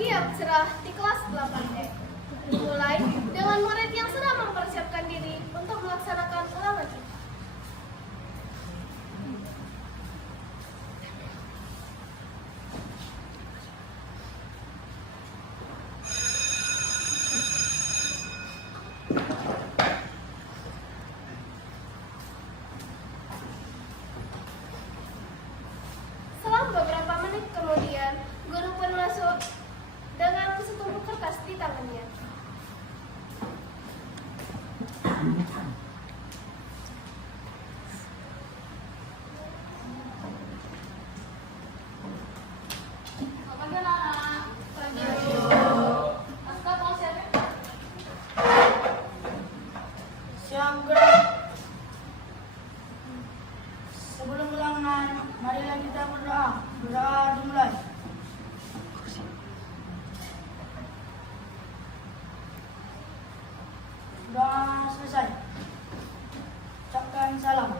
Giat cerah di kelas 8E. Dimulai dengan murid yang sedang mempersiapkan diri untuk melaksanakan ulangan itu. Selang beberapa menit kemudian, guru pun masuk dengan setumpuk kertas di tangannya. Siang gerak. Sebelum ulangan, marilah kita berdoa. Berdoa dimulai. Doa selesai. Ucapkan salam.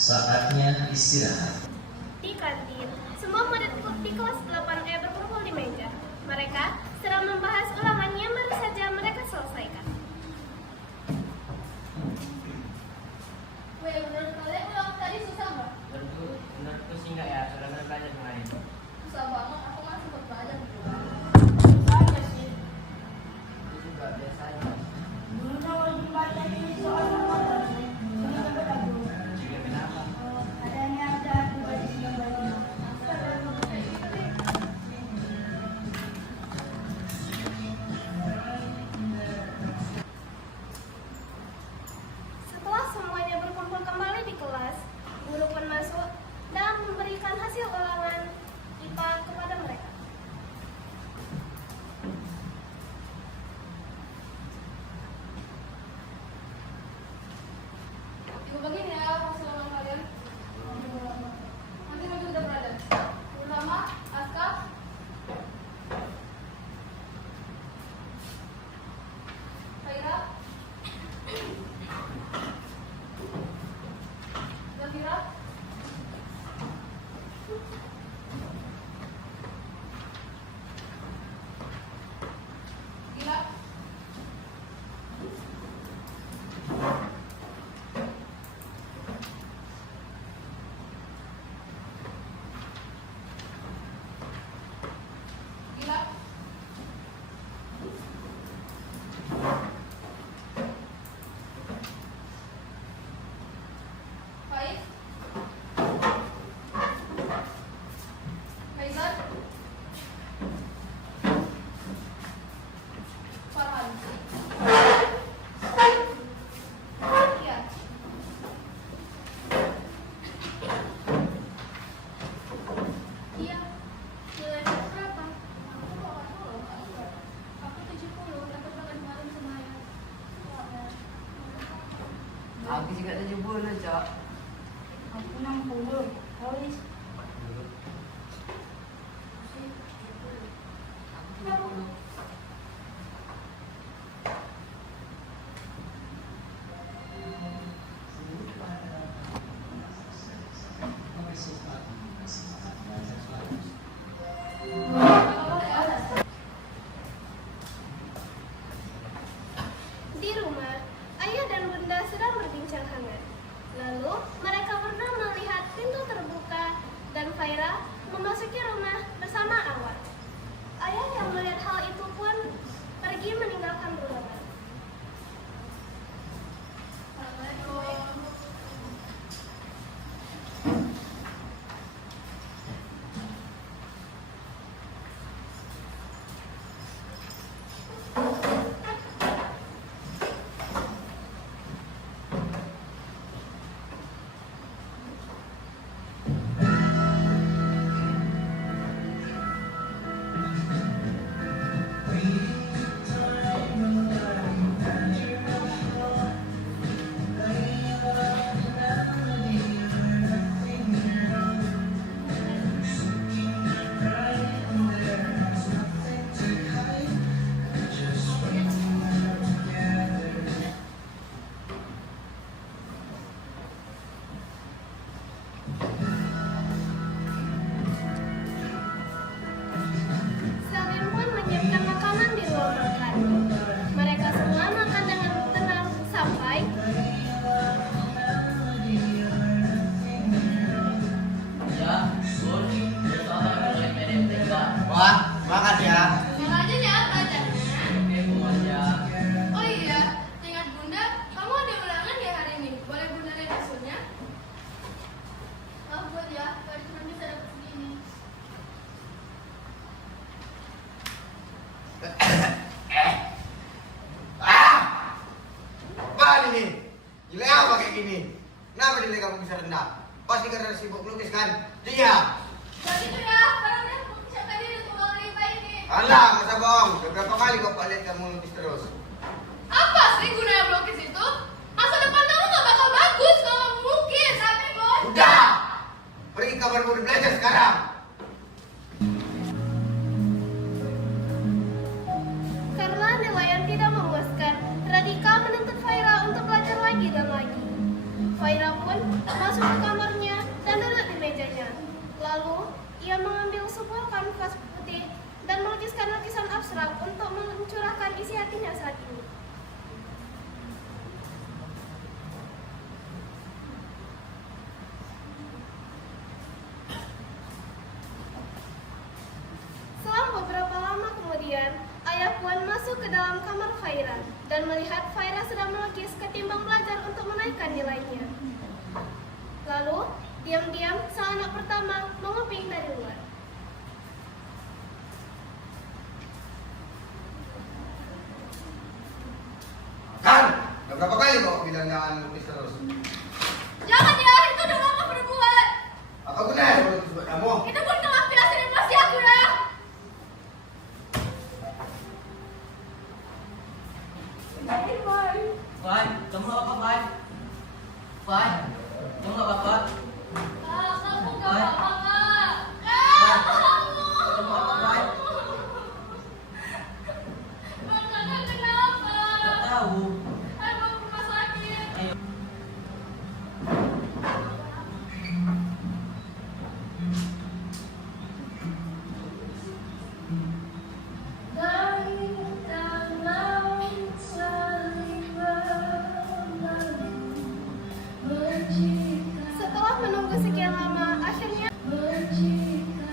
Saatnya istirahat. Di kantin, semua murid di kelas 8E berkumpul di meja. Mereka sedang membahas ulangan yang baru saja mereka selesaikan. Menurut kalian ulangan tadi susah nggak? Menurutku sih enggak ya, soalnya belajar kemarin. Susah banget, aku masih sempat belajar juga. Saja sih. Itu juga biasa aja. Gurunya wajib baca ini soal nomor. Ini dapat aku. Juga kenapa? Adanya ada pribadi yang baik. Setelah semuanya berkumpul kembali di kelas, guru pun masuk dan memberikan hasil ulangan IPA kepada mereka. Dekat 70 Cok. Aku 60. Habis. Di rumah, ayah dan bunda sedang berbincang hangat. Lalu, mereka berdua melihat pintu terbuka dan Faira memasuki rumah bersama Awan. Ayah yang melihat hal itu pun pergi meninggalkan ruangan. Salim pun menyiapkan makanan di ruang makan. Mereka semua makan dengan tenang sampai Ya, Bun. Besok akan mulai PDMTK. Wah, makasih ya. Makanya apa acaranya? Oke, Bu aja. Oh iya, ingat Bunda, kamu ada ulangan ya hari ini? Boleh Bunda lihat hasilnya? Maaf Bud ya, baru cuma bisa dapat segini. Apaan ini? Nilai apa kayak gini? Kenapa nilai kamu bisa rendah? Pasti karena sibuk lukis kan? Dia. Jadi itu ya, karena siapa diri untuk lebih baik nih. Alah, masa bohong. Beberapa kali bapak lihat kamu lukis terus. Apa sih gunanya melukis itu? Masa depan kamu gak bakal bagus kalau kamu melukis. Tapi Bud. Udah! Pergi kamarmu belajar sekarang. karena nilai yang tidak memuaskan, Radika menuntut Faira untuk belajar lagi dan lagi. Faira pun masuk ke kamarnya dan duduk di mejanya. Lalu, ia mengambil sebuah kanvas putih dan melukiskan lukisan abstrak untuk mencurahkan isi hatinya saat ini. Selang beberapa lama kemudian, ayah Puan masuk ke dalam kamar Faira dan melihat Faira sedang melukis ketimbang belajar untuk menaikkan nilainya. Lalu, diam-diam sang anak pertama menguping dari luar. Kan? Udah berapa kali kok bilang jangan lukis terus? Jangan ya, itu udah lama berbuat. Apa gunanya kalau lukis buat kamu? Itu pun ngelampiasin emosi aku ya. Fai, kamu apa, Fai? Fai, kamu nggak apa-apa? Kamu gak apa-apa. Kamu apa, Fai? Kakak kenapa? Nggak tahu. Ayo bawa ke rumah sakit. Ayo.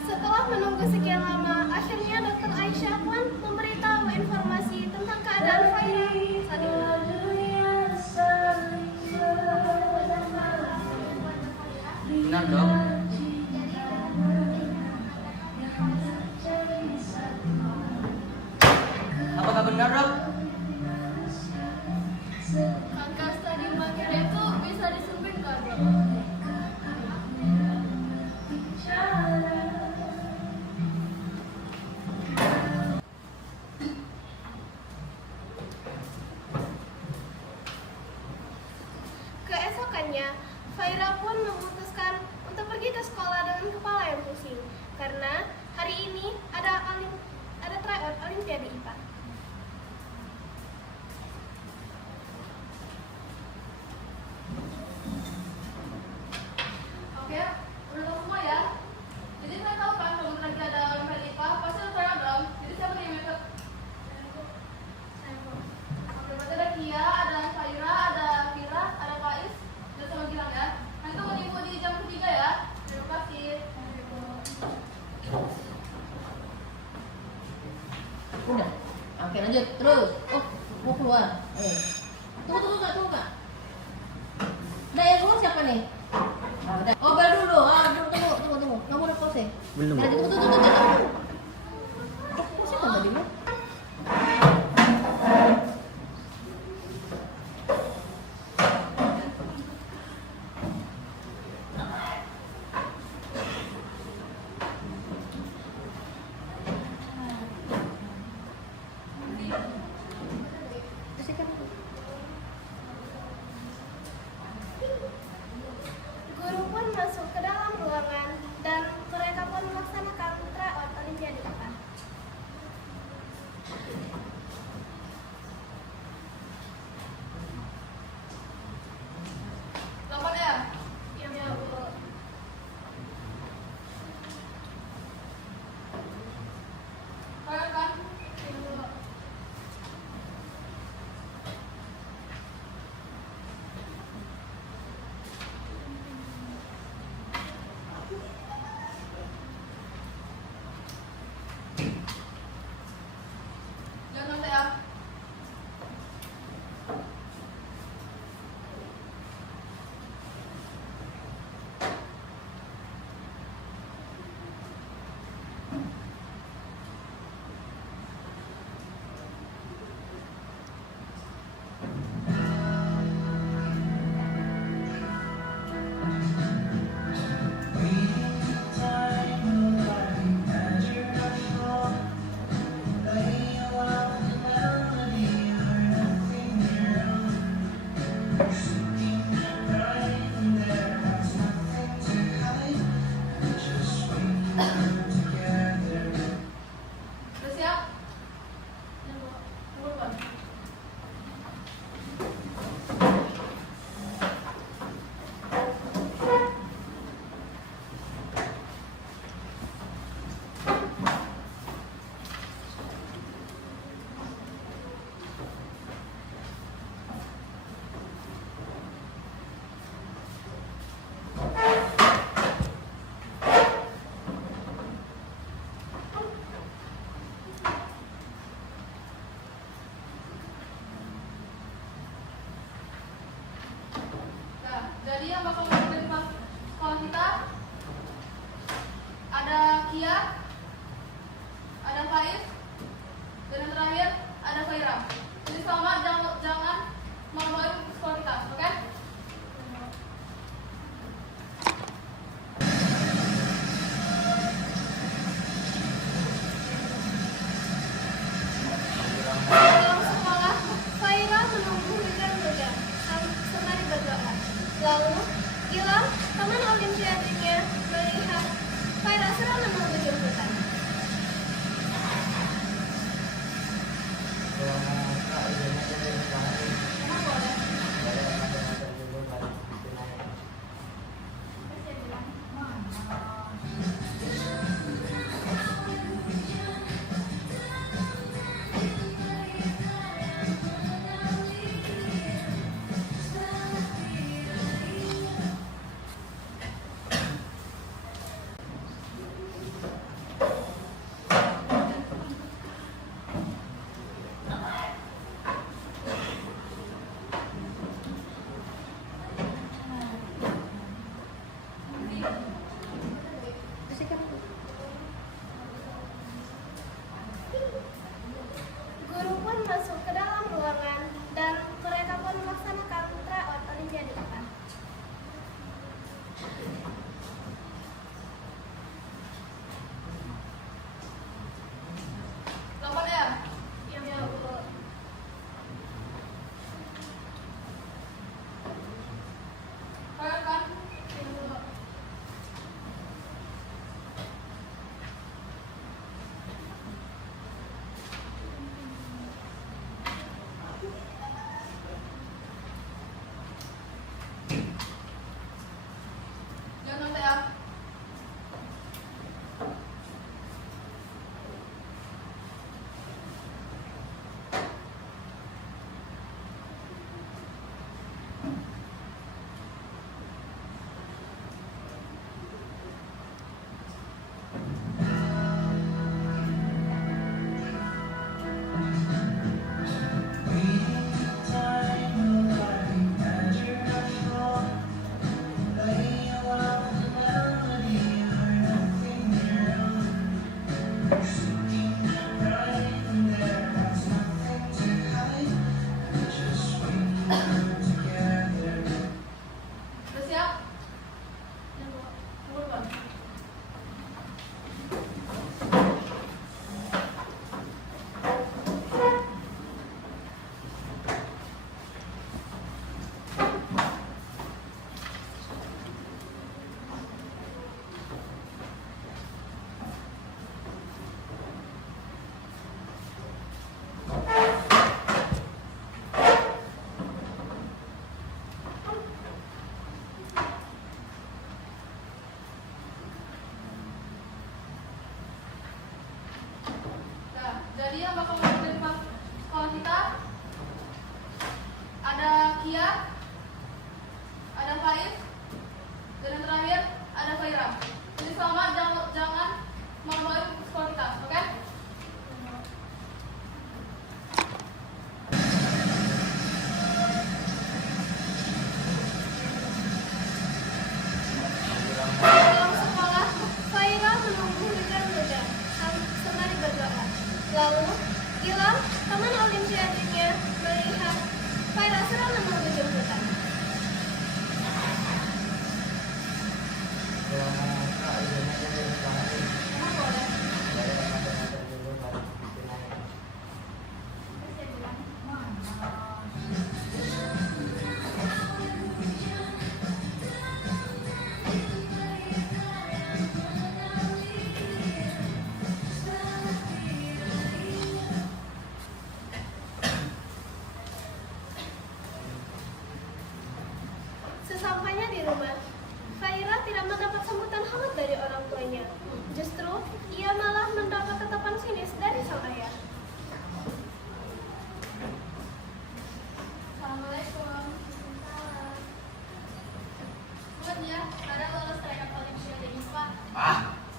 Setelah menunggu sekian lama, akhirnya Dr. Aisyah Puan memberitahu informasi tentang keadaan Faira saat ini. Benar dong. Apakah benar dok? Angka stadium akhir itu bisa disembuhkan, Dok. Keesokan dengan kepala yang pusing karena hari ini ada tryout Olimpiade IPA. Oke, udah tahu semua ya. Jadi saya tahu kan kalau bentar lagi ada Olimpiade IPA, pasti ada tryout dong. Jadi siapa nih yang ikut? Oke, berarti ada Kia, ada Faira, ada Fira, ada Faiz, dan sama Gilang ya. Nanti tunggu info di jam 3 ya. Terima kasih. Udah. Oke, lanjut. Terus. Oh, mau keluar. Ayo. Tunggu Kak. Nah, yang keluar siapa nih? Udah. Oh, baru dulu. Tunggu. Kamu udah pause ya? Belum. Nah, tunggu. Pause kan tadi, Bu? Guru pun masuk ke dalam ruangan dan mereka pun melaksanakan tryout Olimpiade IPA. Delapan ya? Iya, Bu. Kalian kan? Jangan santai ya. Udah siap? Tunggu depan. Nah, jadi yang bakal masuk dari sekolah kita ada Kia, ada Faiz, dan yang terakhir ada Faira. Jadi selamat, jangan malu-maluin sekolah kita, oke? Dalam sekolah, Faira menunggu dengan lega sembari berdoa. Lalu, Gilang, teman olimpiadenya, melihat Faira sedang menunggu jemputan. Jadi yang bakal menerima sekolah kita ada Kia, ada Faiz, dan yang terakhir ada Faira. Jadi selamat, jangan malu-malu sekolah kita, oke? Dalam sekolah, Faira menunggu hujan reda sembari berdoa. Lalu, Gilang, teman olimpiadanya, melihat Faira sedang menunggu jemputan. Sesampainya di rumah, Faira tidak mendapat sambutan hangat dari orang tuanya. Justru, ia malah mendapat tatapan sinis dari sang ayah. Assalamualaikum. Bun ya, ada lolos terikat olimpiade IPA. Ah,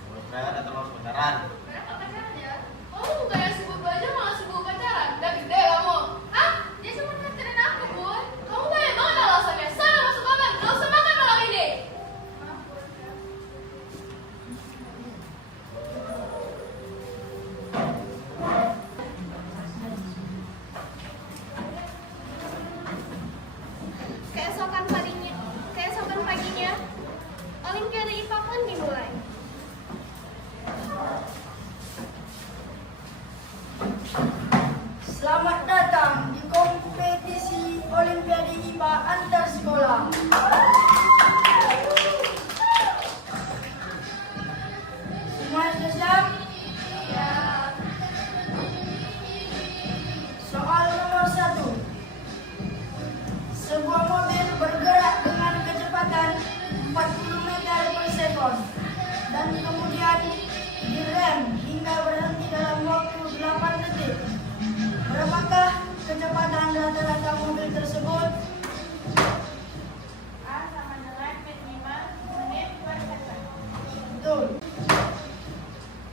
menurut saya ada terlalu beneran. Berapa pacaran ya? Oh, bukan yang sibuk belajar malah sibuk pacaran. Udah gede kamu. Hah? Dia cuma nganterin aku, Bun. Kamu banyak banget alasannya. Sana masuk kamar. Gak usah makan malam ini. Keesokan paginya, Olimpiade IPA pun dimulai. Selamat datang di kompetisi Olimpiade IPA antar sekolah. Semua sudah siap? Ya. Soal nomor 1. Sebuah mobil bergerak dengan kecepatan 40 meter per sekon dan kemudian direm hingga berhenti dalam waktu 8 detik. Berapakah kecepatan rata-rata mobil tersebut? A sama dengan minimal menit per second. Betul.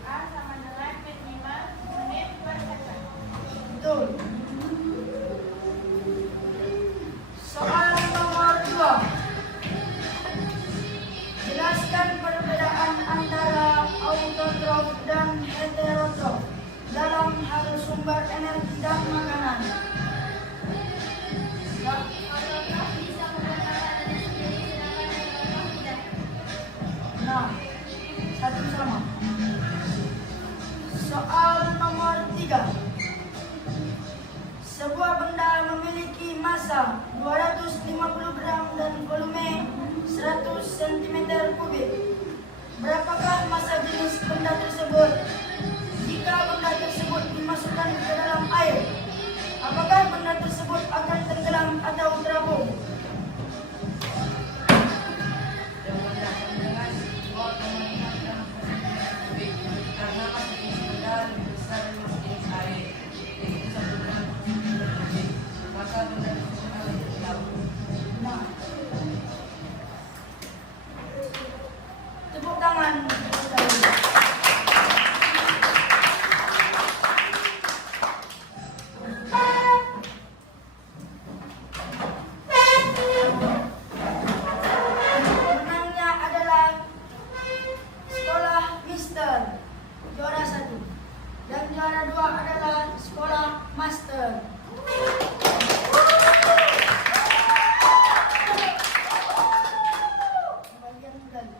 A sama dengan minimal menit per second. Betul. Soal nomor 2. Jelaskan perbedaan antara autotrof dan heterotrof dalam hal sumber energi dan makanan. Autotrof bisa membuat makanannya sendiri, sedangkan heterotrof tidak. Nah, satu sama. Soal nomor 3. Sebuah benda memiliki massa 250 gram dan volume 100 cm3. Berapakah massa jenis benda tersebut? Jika benda tersebut dimasukkan ke dalam air, apakah benda tersebut akan tenggelam atau terapung? Karena masih benda lebih besar dari masuk jenis air, yaitu 1 gram per kubik. Maka benda tersebut akan tenggelam. Nah, tepuk tangan. Menangnya adalah sekolah Mister, juara 1, dan juara 2 adalah sekolah Master. Bagian medali.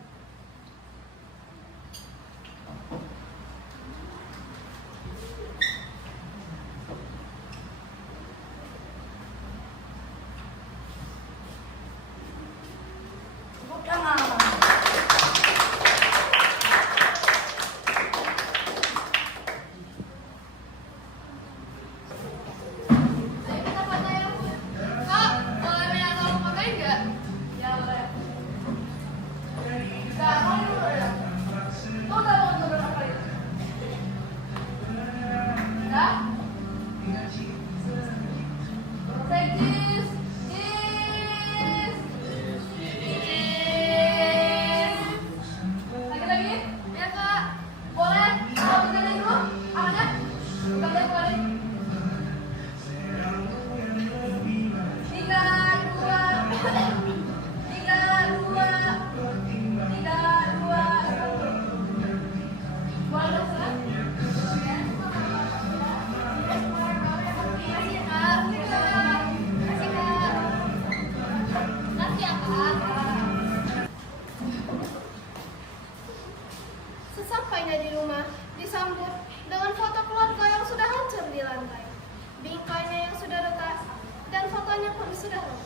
Sesampainya di rumah, disambut dengan foto keluarga yang sudah hancur di lantai, bingkainya yang sudah retak, dan fotonya pun sudah robek.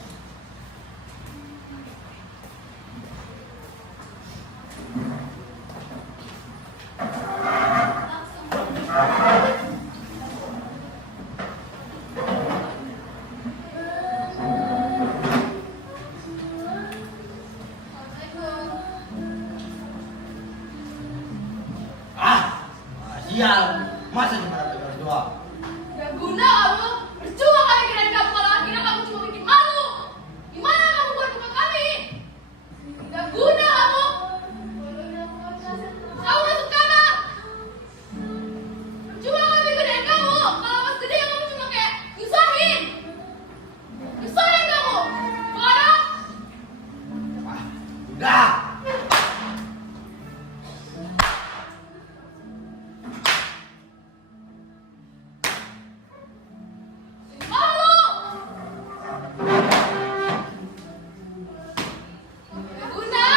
Sial, masa gimana bagi orang tua? Gak guna kamu. Percuma kami kirain kamu kalau akhirnya kamu cuma bikin malu. Gimana kamu buat muka kami? Gak guna kamu. Kamu masuk kamar. Percuma kami kirain kamu. Kalau pas gede kamu cuma kayak nyusahin. Nyusahin kamu. Sekarang Udah. malu. Gak guna.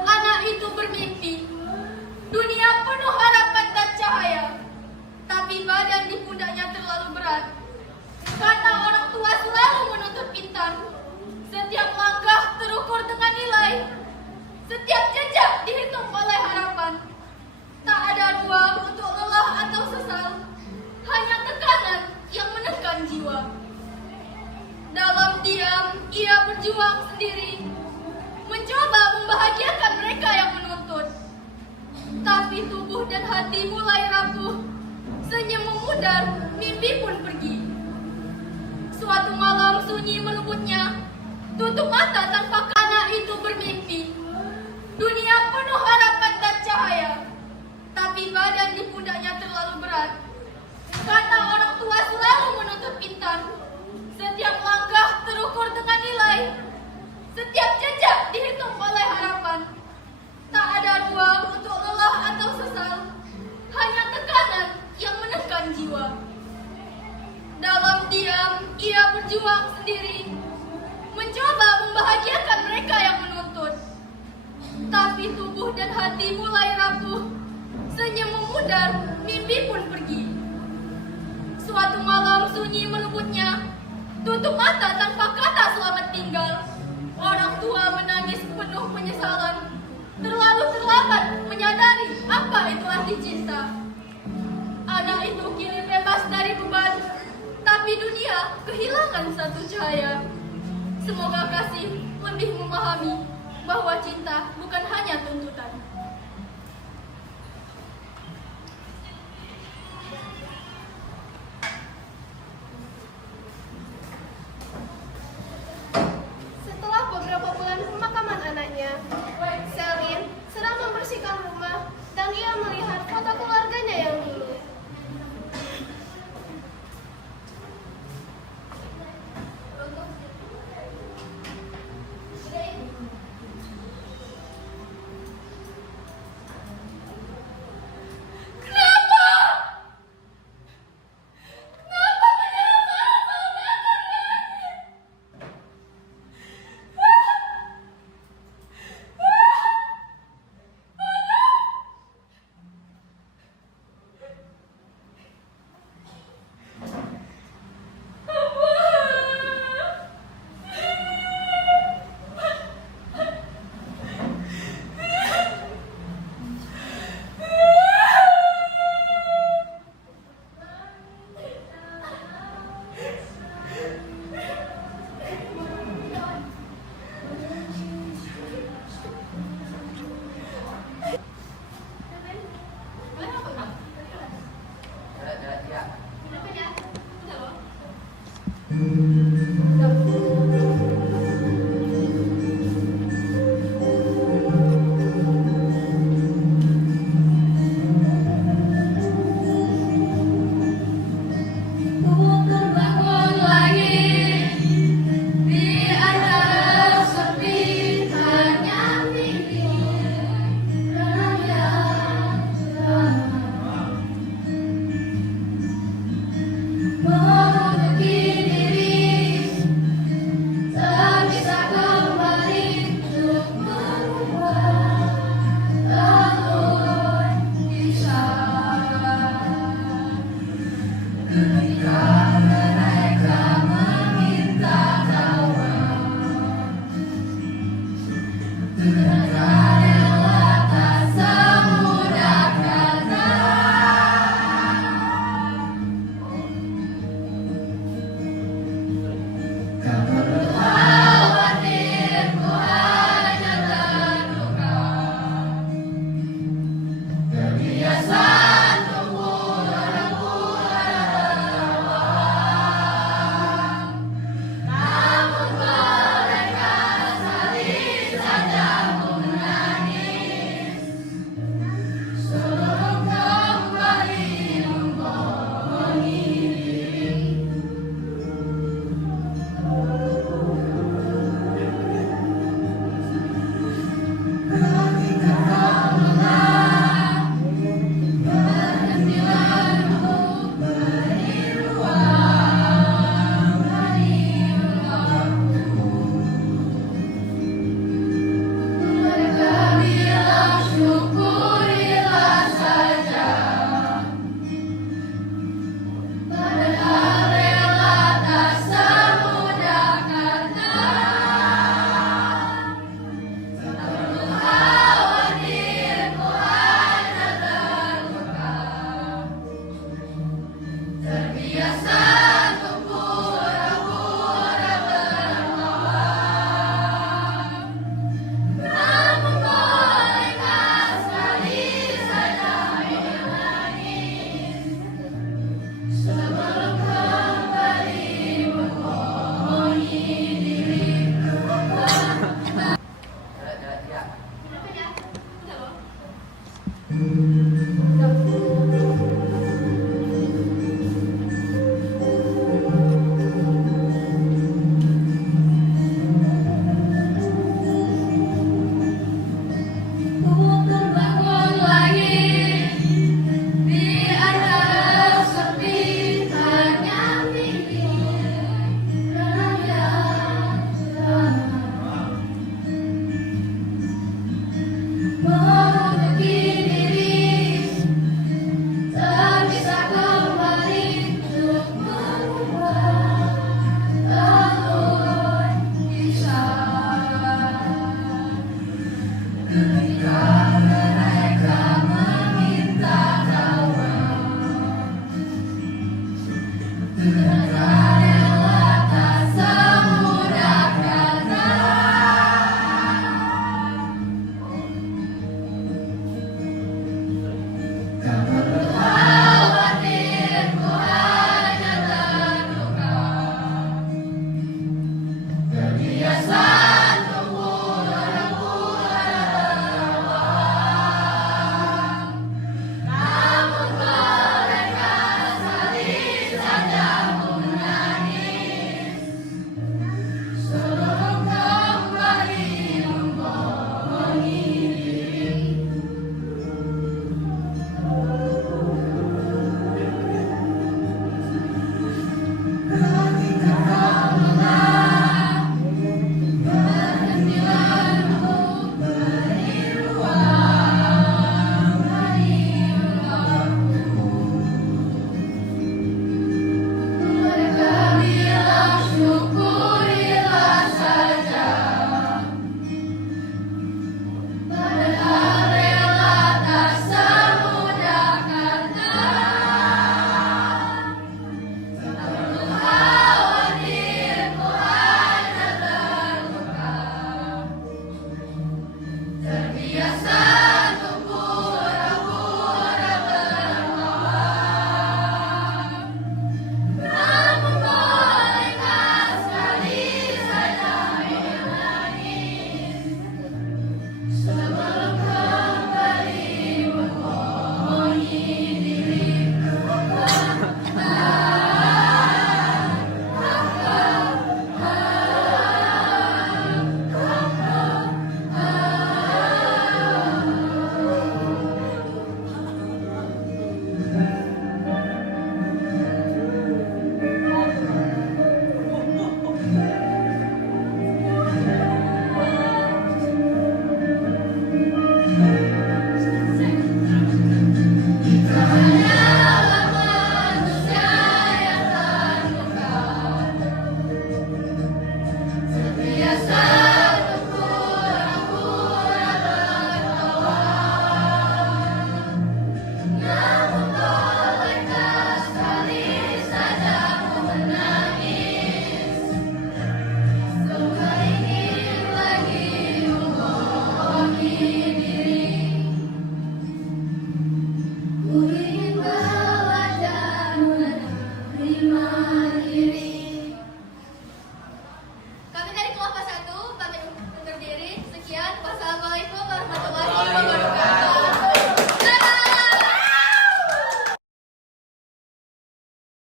Anak itu bermimpi, dunia penuh harapan dan cahaya, tapi badan di pundaknya terlalu berat. Karena orang tua selalu menuntut pintar, setiap langkah terukur dengan nilai, setiap jejak dihitung oleh harapan. Tak ada ruang untuk lelah atau sesal, hanya tekanan yang menekan jiwa. Dalam diam, ia berjuang sendiri, mencoba membahagiakan mereka yang menuntut. Tapi tubuh dan hati mulai rapuh, senyum memudar, mimpi pun pergi. Suatu malam sunyi meluputnya, tutup mata tanpa anak itu bermimpi. Dunia penuh harapan dan cahaya, tapi badan di pundaknya terlalu berat. Karena orang tua selalu menuntut pintar, setiap langkah terukur dengan nilai, setiap jejak dihitung oleh harapan. Tak ada ruang untuk lelah atau sesal, hanya tekanan yang menekan jiwa. Dalam diam, ia berjuang sendiri, mencoba membahagiakan mereka yang menuntut. Tapi tubuh dan hati mulai rapuh, senyum memudar, mimpi pun pergi. Suatu malam sunyi meluputnya, tutup mata tanpa kata selamat tinggal. Orang tua menangis penuh penyesalan, terlalu terlambat menyadari apa itu arti cinta. Anak itu kini bebas dari beban, tapi dunia kehilangan satu cahaya. Semoga kasih lebih memahami bahwa cinta bukan hanya tuntutan. Setelah beberapa bulan pemakaman anaknya, Selin sedang membersihkan rumah dan ia melihat foto keluarganya yang dulu. dengan